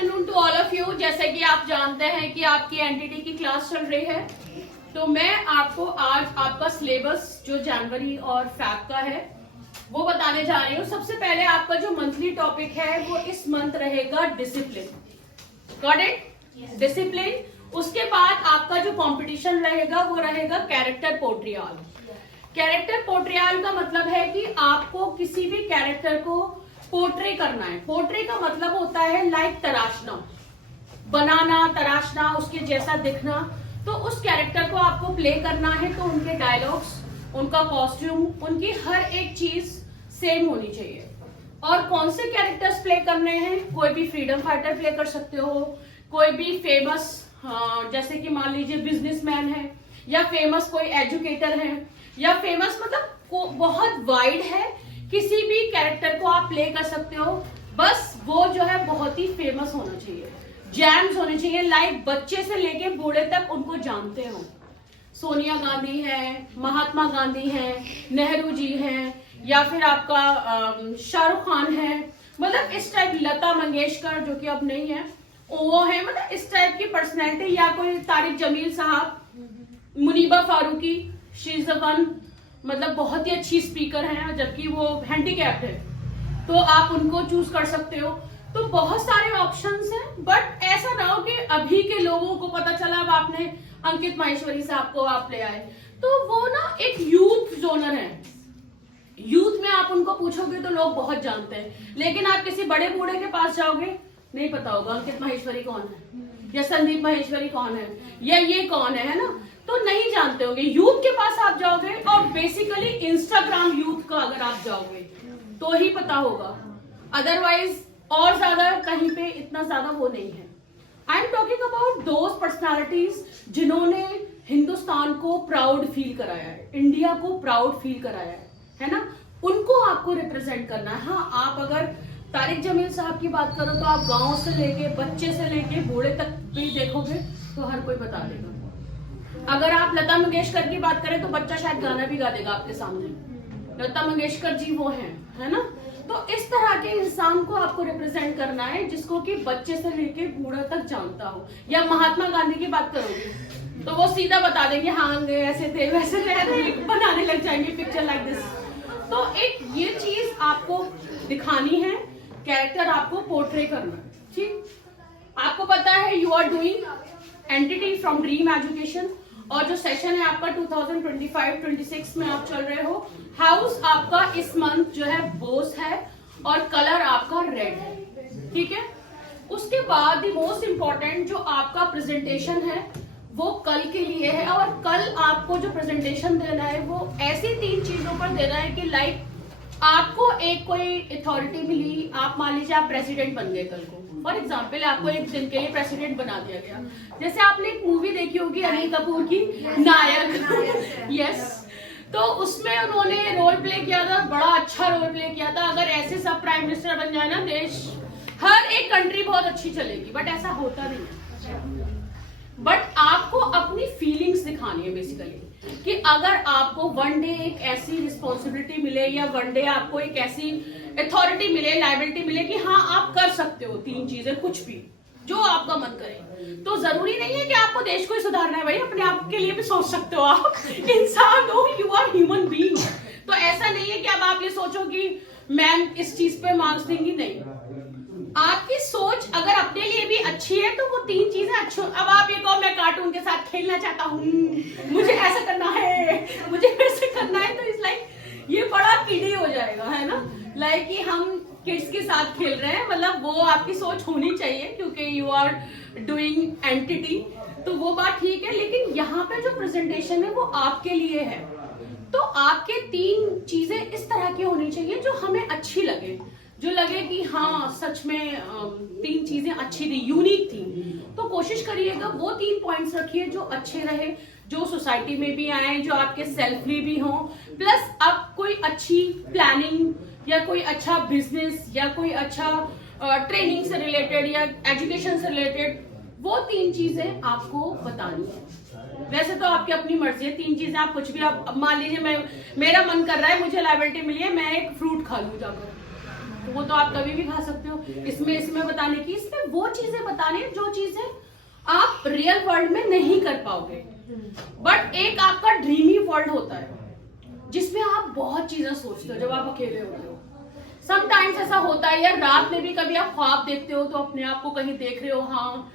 Afternoon to all of you. जैसे कि आप जानते हैं कि आपकी एनटीटी की क्लास चल रही है, तो मैं आपको आज आपका सिलेबस जो जनवरी और फैब का है वो बताने जा रही हूँ। सबसे पहले आपका जो मंथली टॉपिक है वो इस मंथ रहेगा डिसिप्लिन। Got it? डिसिप्लिन। उसके बाद आपका जो कंपटीशन रहेगा वो रहेगा कैरेक्टर पोर्ट्रियल। कैरेक्टर पोर्ट्रियल का मतलब है कि आपको किसी भी कैरेक्टर को पोर्ट्रे करना है। पोर्ट्रे का मतलब होता है लाइक तराशना, बनाना, तराशना, उसके जैसा दिखना। तो उस कैरेक्टर को आपको प्ले करना है, तो उनके डायलॉग्स, उनका कॉस्ट्यूम, उनकी हर एक चीज सेम होनी चाहिए। और कौन से कैरेक्टर्स प्ले करने हैं? कोई भी फ्रीडम फाइटर प्ले कर सकते हो, कोई भी फेमस जैसे कि मान लीजिए बिजनेसमैन है, या फेमस कोई एजुकेटर है, या फेमस मतलब बहुत वाइड है, किसी भी कैरेक्टर को आप प्ले कर सकते हो। बस वो जो है बहुत ही फेमस होना चाहिए, जैम्स होने चाहिए, लाइक बच्चे से लेके बूढ़े तक उनको जानते हो। सोनिया गांधी है, महात्मा गांधी है, नेहरू जी हैं, या फिर आपका शाहरुख खान है, मतलब इस टाइप, लता मंगेशकर जो कि अब नहीं है वो है, मतलब इस टाइप की पर्सनैलिटी, या कोई तारिक जमील साहब, Muniba Farooqui, she is the one, मतलब बहुत ही अच्छी स्पीकर हैं जबकि वो हैंडीकैप्ड है, तो आप उनको चूज कर सकते हो। तो बहुत सारे ऑप्शंस हैं, बट ऐसा ना हो कि अभी के लोगों को पता चला अब आपने अंकित माहेश्वरी साहब को आप ले आए, तो वो ना एक यूथ जोनर है। यूथ में आप उनको पूछोगे तो लोग बहुत जानते हैं, लेकिन आप किसी बड़े बूढ़े के पास जाओगे नहीं पता होगा अंकित माहेश्वरी कौन है, या संदीप माहेश्वरी कौन है, या ये कौन है ना, तो नहीं जानते होंगे। यूथ के पास आप जाओगे, और बेसिकली इंस्टाग्राम यूथ का अगर आप जाओगे तो ही पता होगा, अदरवाइज और ज्यादा कहीं पे इतना ज्यादा वो नहीं है। I am talking about those personalities जिन्होंने हिंदुस्तान को प्राउड फील कराया है, इंडिया को प्राउड फील कराया है ना, उनको आपको रिप्रेजेंट करना है। हाँ, आप अगर तारिक जमील साहब की बात करो तो आप गांव से लेके, बच्चे से लेके बूढ़े तक भी देखोगे तो हर कोई बता देगा। अगर आप लता मंगेशकर की बात करें तो बच्चा शायद गाना भी गा देगा आपके सामने। लता मंगेशकर जी वो हैं, है ना। तो इस तरह के इंसान को आपको रिप्रेजेंट करना है जिसको कि बच्चे से लेके बूढ़ा तक जानता हो। या महात्मा गांधी की बात करोगे तो वो सीधा बता देंगे, हाँ ऐसे थे वैसे थे, बनाने लग जाएंगे पिक्चर लाइक दिस। तो एक ये चीज आपको दिखानी है, कैरेक्टर आपको पोर्ट्रे करना है, ठीक। आपको पता है you are doing entity from Dream Education, और जो सेशन है आपका 2025-26 में आप चल रहे हो। हाउस आपका इस मंथ जो है बोस है, और कलर आपका रेड है, ठीक है। उसके बाद द मोस्ट इंपॉर्टेंट जो आपका प्रेजेंटेशन है वो कल के लिए है, और कल आपको जो प्रेजेंटेशन देना है वो ऐसी 3 चीजों पर देना है कि लाइक आपको एक कोई अथॉरिटी मिली, आप मान लीजिए आप प्रेसिडेंट बन गए कल को, फॉर एग्जाम्पल आपको एक दिन के लिए प्रेसिडेंट बना दिया गया। जैसे आपने एक मूवी देखी होगी अनिल कपूर की नायक, यस, तो उसमें उन्होंने रोल प्ले किया था, बड़ा अच्छा रोल प्ले किया था। अगर ऐसे सब प्राइम मिनिस्टर बन जाए ना, देश, हर एक कंट्री बहुत अच्छी चलेगी, बट ऐसा होता नहीं है। बट आपको अपनी फीलिंग्स दिखानी है बेसिकली, कि अगर आपको वन डे एक ऐसी रिस्पॉन्सिबिलिटी मिले, या वन डे आपको एक ऐसी अथॉरिटी मिले, लाइबिलिटी मिले कि हाँ आप कर सकते हो 3 चीजें, कुछ भी जो आपका मन करे, तो जरूरी नहीं है कि आपको देश को ही सुधारना है भाई, अपने आप के लिए भी सोच सकते हो आप। इंसान हो, यू आर ह्यूमन बीइंग। तो ऐसा नहीं है कि अब आप ये सोचो कि मैम इस चीज पे मार्क्स देंगी, नहीं। आपकी सोच अगर अपने लिए भी अच्छी है तो वो 3 चीजें अच्छी। अब आप ये कहो मैं कार्टून के साथ खेलना चाहता हूँ, मुझे ऐसा करना है, मुझे वैसे करना है, तो इस लाइक ये बड़ा किडी हो जाएगा, है ना, लाइक कि हम किड्स के साथ खेल रहे हैं। मतलब वो आपकी सोच होनी चाहिए, क्योंकि यू आर डूइंग एंटिटी, तो वो बात ठीक है। लेकिन यहाँ पे जो प्रेजेंटेशन है वो आपके लिए है, तो आपके 3 चीजें इस तरह की होनी चाहिए जो हमें अच्छी लगे, जो लगे कि हाँ सच में 3 चीजें अच्छी थी, यूनिक थी। तो कोशिश करिएगा वो 3 पॉइंट्स रखिए जो अच्छे रहे, जो सोसाइटी में भी आए, जो आपके सेल्फली भी हो, प्लस आप कोई अच्छी प्लानिंग, या कोई अच्छा बिजनेस, या कोई अच्छा ट्रेनिंग से रिलेटेड, या एजुकेशन से रिलेटेड, वो 3 चीजें आपको बतानी है। वैसे तो आपकी अपनी मर्जी है, 3 चीजें आप कुछ भी, आप मान लीजिए मेरा मन कर रहा है, मुझे लाइबिलिटी मिली है, मैं एक फ्रूट खा लूं जाकर, तो वो तो आप कभी भी खा सकते हो। इसमें बताने की, इसमें वो चीजें बताने जो चीजें आप रियल वर्ल्ड में नहीं कर पाओगे, बट एक आपका ड्रीमी वर्ल्ड होता है जिसमें आप बहुत चीजें सोचते हो जब आप अकेले होते हो। समटाइम्स ऐसा होता है यार, रात में भी कभी आप ख्वाब देखते हो तो अपने आप को कहीं देख रहे हो, हाँ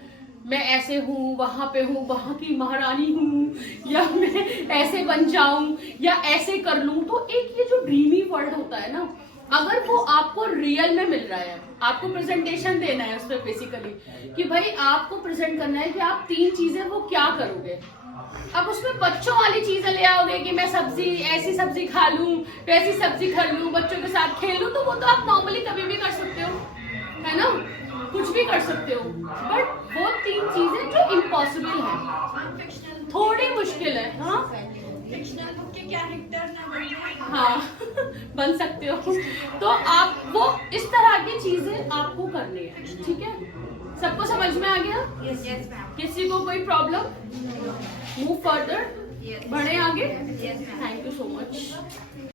मैं ऐसे हूँ, वहां पे हूँ, वहां की महारानी हूँ, या मैं ऐसे बन जाऊं या ऐसे कर लूं। तो एक ये जो ड्रीमी वर्ल्ड होता है ना, अगर वो आपको रियल में मिल रहा है, आपको प्रेजेंटेशन देना है उस पर बेसिकली कि भाई आपको प्रेजेंट करना है कि आप 3 चीजें वो क्या करोगे। अब उसमें बच्चों वाली चीजें ले आओगे कि मैं सब्जी, ऐसी सब्जी खा लूं, वैसी सब्जी खा लूं, बच्चों के साथ खेल लूं, तो वो तो आप नॉर्मली कभी भी कर सकते हो, है ना, कुछ भी कर सकते हो। बट वो 3 चीजें जो इम्पॉसिबल है, थोड़ी मुश्किल है। हाँ, फिक्शनल बुक के कैरेक्टर ना बन जाए। हाँ बन सकते हो। तो आप वो इस तरह की चीजें आपको करनी है, ठीक है। सबको समझ में आ गया? Yes ma'am. किसी को कोई प्रॉब्लम? मूव फर्दर, बढ़े आगे। Yes ma'am. Thank you so much.